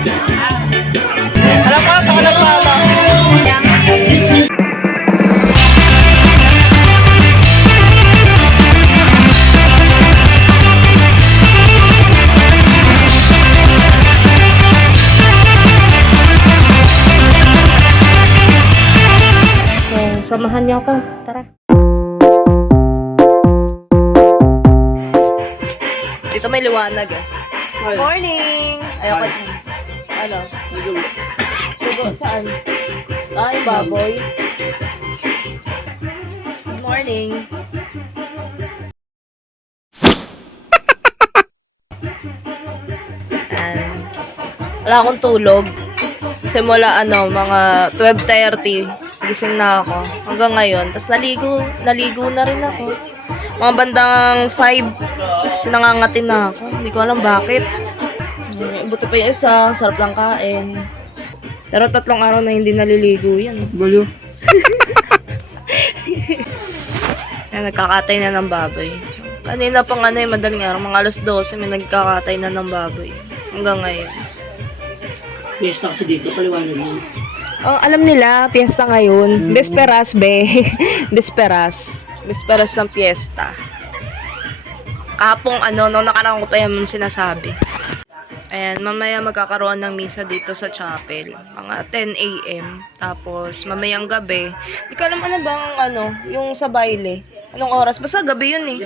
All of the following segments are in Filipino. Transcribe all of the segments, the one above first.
Alam ko, sa kanang. So, samahan niyo ako. Tara. Dito may liwanag eh. Morning! Ayoko. Ano? Dugo, saan? Ay, baboy. Good morning. And, wala akong tulog. Simula ano, mga 12.30, gising na ako. Hanggang ngayon. Tapos naligo, naligo na rin ako. Mga bandang 5, sinangangatin na ako. Hindi ko alam bakit. Eh, Buti pa yung isa, sarap lang kain. Pero tatlong araw na hindi naliligo yan. Baliw. Yan, nagkakatay na ng baboy. Kanina pang ano yung madaling araw, mga alas 12, may nagkakatay na ng baboy. Hanggang ngayon. Fiesta kasi dito, paliwanag mo. Oh, alam nila, piyesta ngayon. Desperas, be. Desperas. Desperas ng piyesta. Kapong ano, nung nakaraan ko pa yan sinasabi. Ayan, mamaya magkakaroon ng misa dito sa chapel. Mga 10 a.m. Tapos, mamayang gabi. Hindi ko alam ano bang, ano, yung sa baile. Anong oras? Basta gabi yun eh.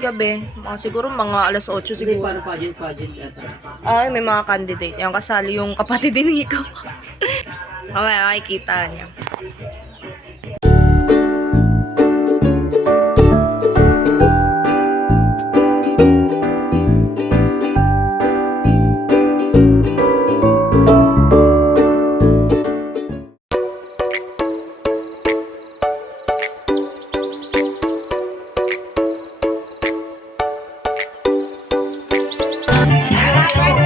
Gabi. Mga siguro mga alas 8 Hindi, siguro. pageant, pageant. Ay, may mga candidate. Yung kasali yung kapatid din ko. Mamaya makikita niya. right.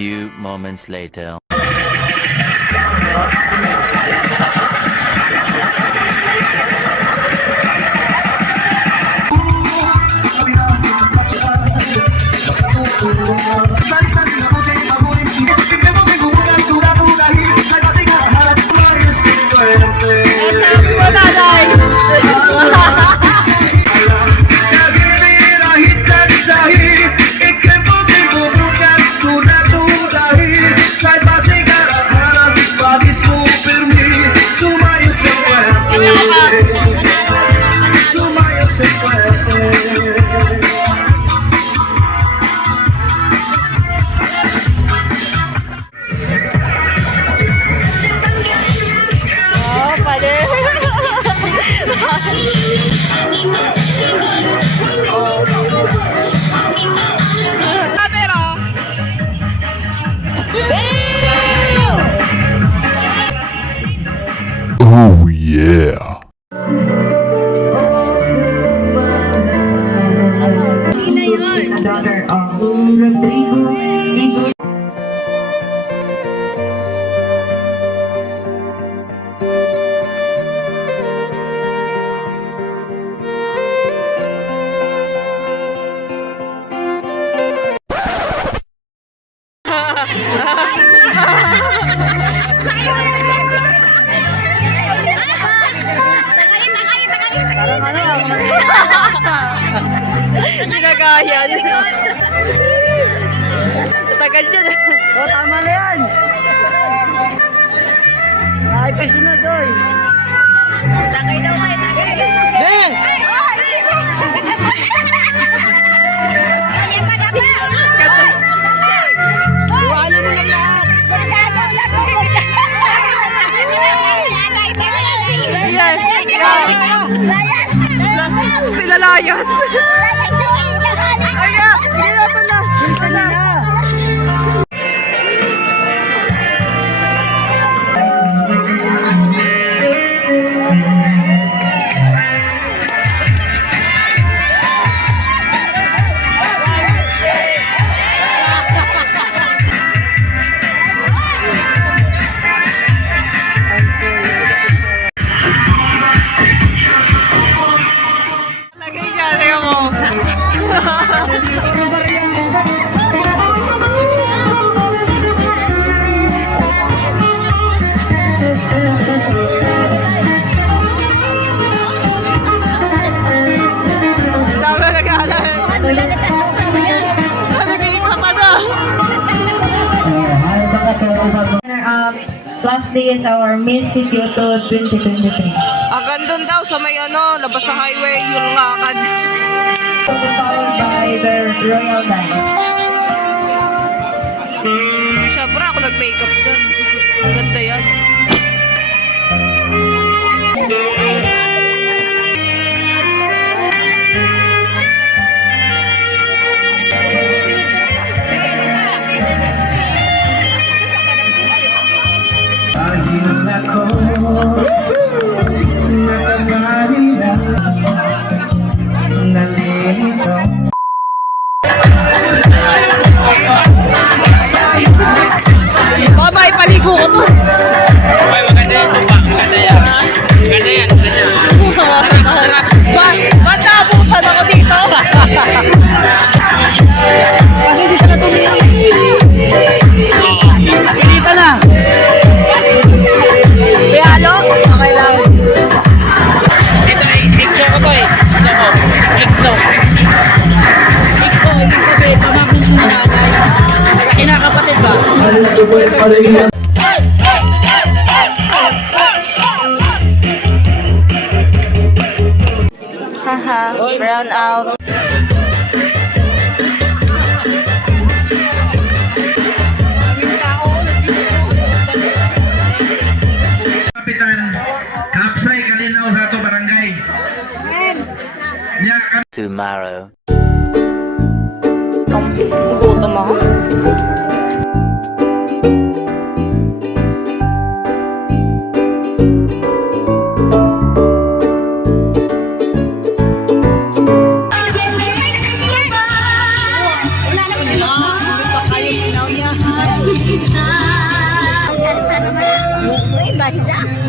Few moments later. daughter of niya. Tagal dyan. O, tama na yan. Ay, pa sunod, oy. Tagay daw tagay. Eh! Iwala runner-up plus D is our Miss Kyoto 2023. Ang gandun daw sa may ano, labas sa highway, yung lakad. Followed by the Royal Dance. Siyempre ako nag-makeup dyan. Ang ganda yan. Ipaligo ko to. Ay, maganda yan. Maganda yan. Maganda yan. Maganda yan. ba, ba't naabutan ako dito? Kasi dito na tumingin. Dito na. May halo? Okay lang. Ito ay Dixo ko to eh. Gusto ko. Dixo. Dixo, ibig sabihin, pamangkin siya ng nanay. Kinakapatid ba? Haha, brown out. Kapitan Kapsay Kalinaw sa ato barangay. Nya kami Tomorrow. Gutom ako.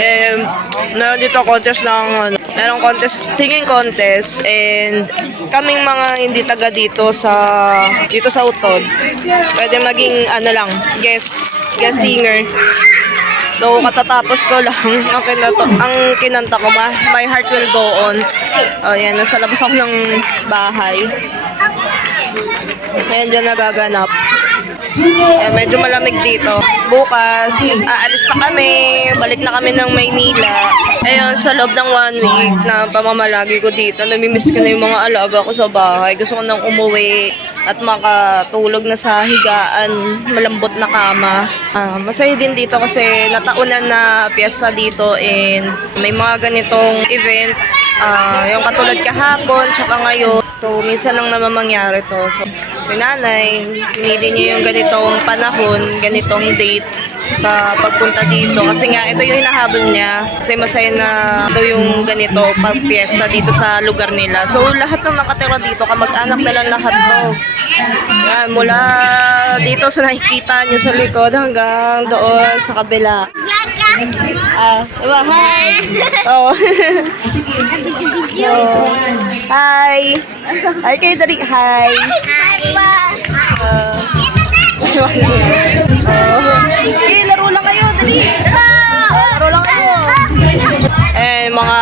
eh, meron dito contest ng, ano, merong contest, singing contest, and kaming mga hindi taga dito sa, dito sa Utod, pwede maging, ano lang, guest, guest singer. So, katatapos ko lang, ang, kinato, ang kinanta ko, My Heart Will Go On. Oh, yan, nasa labas ako ng bahay. Ayan, dyan nagaganap. Eh, medyo malamig dito. Bukas, aalis na kami. Balik na kami ng Maynila. Ayun, sa loob ng one week na pamamalagi ko dito, namimiss ko na yung mga alaga ko sa bahay. Gusto ko nang umuwi at makatulog na sa higaan, malambot na kama. Ah, masaya din dito kasi nataunan na piyesta dito and may mga ganitong event. Ah, yung katulad kahapon, tsaka ngayon. So, minsan lang naman mangyari to. So, si nanay, pinili niya yung ganitong panahon, ganitong date sa pagpunta dito. Kasi nga, ito yung hinahabol niya. Kasi masaya na daw yung ganito pag piyesta dito sa lugar nila. So, lahat ng nakatira dito, kamag-anak na lang lahat to. Yan, mula dito sa nakikita nyo sa likod hanggang doon sa kabila. Ah, diba? Hi! Oo. Oh. Hi! Hi kayo dari. Hi! Ah. Oh. Okay, laro lang kayo. Dali. Laro lang kayo. Eh, mga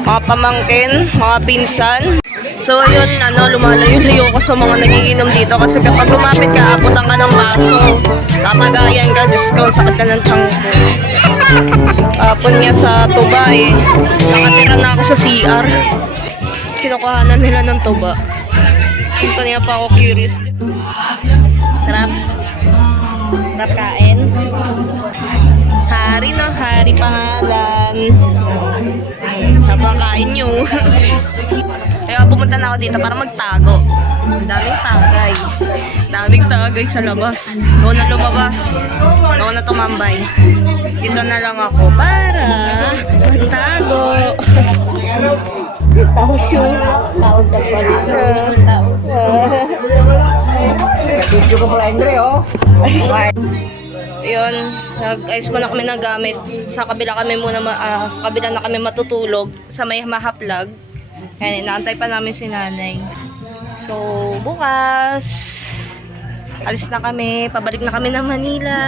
mga pamangkin, mga pinsan. So, ayun, ano, lumalayo-layo ko sa mga nagiinom dito kasi kapag lumapit ka, aputan ka ng baso. Tatagayan ka, Diyos ko, sakit ka ng tiyan ko. Tapon niya sa tuba eh. Nakatira na ako sa CR. Kinukuhanan nila ng tuba. Punta niya pa ako curious. Sarap. Sarap kain. Hari no, hari pangalan. Sarap ang kain nyo. Kaya pumunta na ako dito para magtago. Ang daming tagay. Daming tagay sa labas. Ako na lumabas. Ako na tumambay. Dito na lang ako para magtago. Tao siya. Tao ka pa rin. Tao ka. Video ko pala, Andre, oh. Yun, nag-ayos muna kami ng gamit. Sa kabila kami muna, ah, sa kabila na kami matutulog sa may mahaplag. Kaya inaantay pa namin si nanay. So, bukas, alis na kami. Pabalik na kami ng Manila.